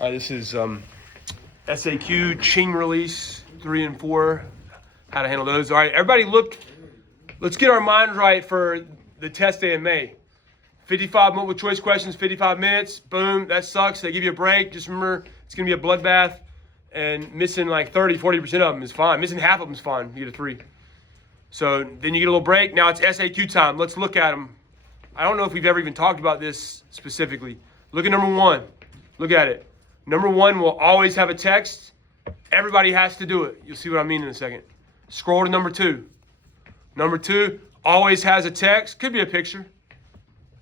All right, this is SAQ chain release 3 and 4. How to handle those. All right, everybody look. Let's get our minds right for the test day in May. 55 multiple choice questions, 55 minutes. Boom, that sucks. They give you a break. Just remember, it's going to be a bloodbath. And missing like 30, 40% of them is fine. Missing half of them is fine. You get a 3. So then you get a little break. Now it's SAQ time. Let's look at them. I don't know if we've ever even talked about this specifically. Look at number 1. Look at it. Number 1 will always have a text. Everybody has to do it. You'll see what I mean in a second. Scroll to number 2. Number 2 always has a text. Could be a picture.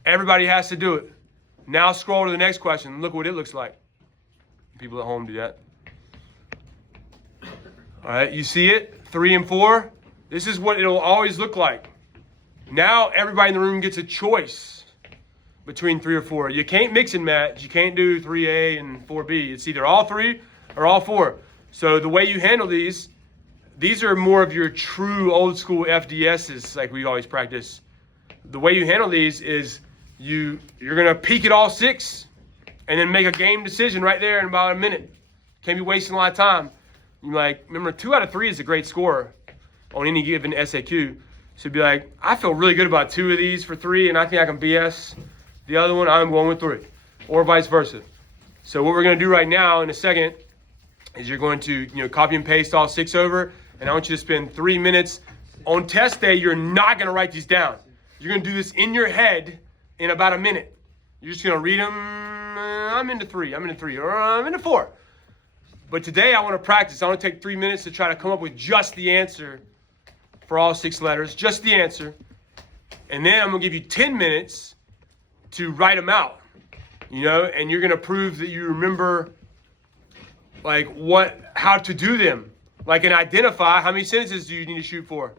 Everybody has to do it. Now scroll to the next question. Look what it looks like. People at home do that. All right, you see it? 3 and 4. This is what it'll always look like. Now everybody in the room gets a choice between 3 or 4. You can't mix and match. You can't do 3A and 4B. It's either all 3 or all 4. So the way you handle these are more of your true old school FDSs like we always practice. The way you handle these is you're going to peek at all 6 and then make a game decision right there in about a minute. Can't be wasting a lot of time. You're like, remember, 2 out of 3 is a great score on any given SAQ. So you'd be like, I feel really good about 2 of these for 3, and I think I can BS the other one. I'm going with 3, or vice versa. So what we're going to do right now in a second is you're going to copy and paste all 6 over, and I want you to spend 3 minutes. On test day, you're not going to write these down. You're going to do this in your head in about a minute. You're just going to read them. I'm into 3. I'm into 3, or I'm into 4. But today I want to practice. I want to take 3 minutes to try to come up with just the answer for all 6 letters, just the answer. And then I'm going to give you 10 minutes to write them out, and you're going to prove that you remember how to do them. Like and identify how many sentences do you need to shoot for?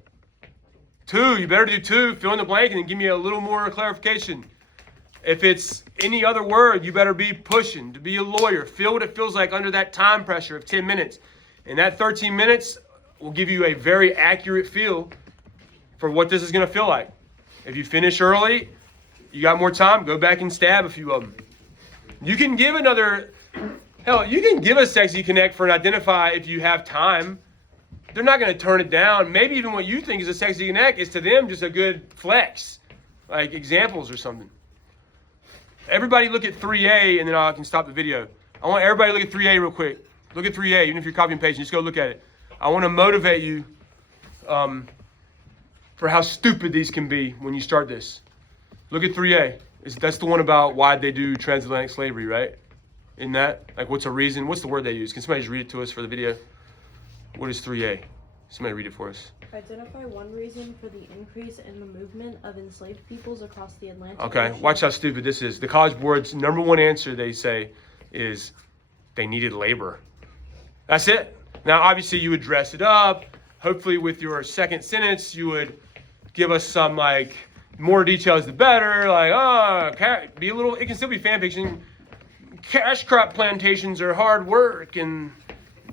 2, you better do 2, fill in the blank, and then give me a little more clarification. If it's any other word, you better be pushing to be a lawyer. Feel what it feels like under that time pressure of 10 minutes. And that 13 minutes will give you a very accurate feel for what this is going to feel like. If you finish early, you got more time, go back and stab a few of them. You can give you can give a Sexy Connect for an identify if you have time. They're not going to turn it down. Maybe even what you think is a Sexy Connect is to them just a good flex, like examples or something. Everybody look at 3A, and then I can stop the video. I want everybody to look at 3A real quick. Look at 3A, even if you're copying and pasting, just go look at it. I want to motivate you for how stupid these can be when you start this. Look at 3A. That's the one about why they do transatlantic slavery, right? Isn't that? Like, what's a reason? What's the word they use? Can somebody just read it to us for the video? What is 3A? Somebody read it for us. Identify one reason for the increase in the movement of enslaved peoples across the Atlantic Okay, Ocean. watch how stupid this is. The College Board's number 1 answer, they say, is they needed labor. That's it. Now, obviously, you would dress it up. Hopefully, with your second sentence, you would give us some, more details the better. Be a little, it can still be fan fiction. Cash crop plantations are hard work, and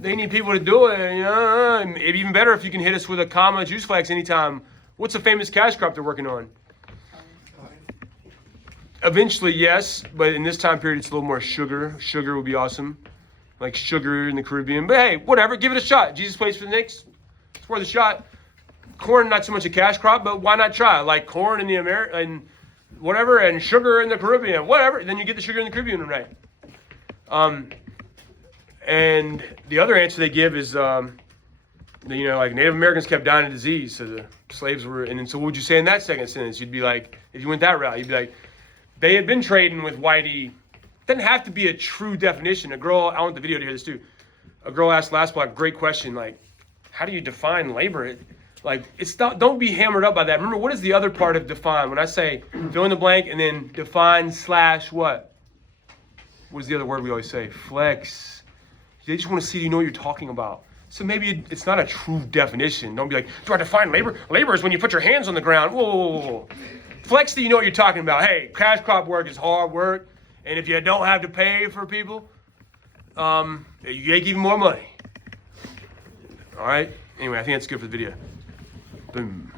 they need people to do it. Maybe even better if you can hit us with a comma juice flex anytime. What's a famous cash crop they're working on? Eventually, yes, but in this time period, it's a little more sugar. Sugar would be awesome, like sugar in the Caribbean. But hey, whatever, give it a shot. Jesus plays for the Knicks. It's worth a shot. Corn, not so much a cash crop, but why not try? Like corn in the and whatever, and sugar in the Caribbean, whatever. Then you get the sugar in the Caribbean right. And the other answer they give is, like Native Americans kept dying of disease, so the slaves were. And then, so what would you say in that second sentence? You'd be like, if you went that route, you'd be like, they had been trading with whitey. Doesn't have to be a true definition. A girl, I want the video to hear this too. A girl asked last block, great question, like, how do you define labor? Don't be hammered up by that. Remember, what is the other part of define? When I say fill in the blank and then define / what? What is the other word we always say? Flex. They just want to see you know what you're talking about. So maybe it's not a true definition. Don't be like, do I define labor? Labor is when you put your hands on the ground. Whoa. Flex that you know what you're talking about. Hey, cash crop work is hard work. And if you don't have to pay for people, you make even more money. All right? Anyway, I think that's good for the video. Boom.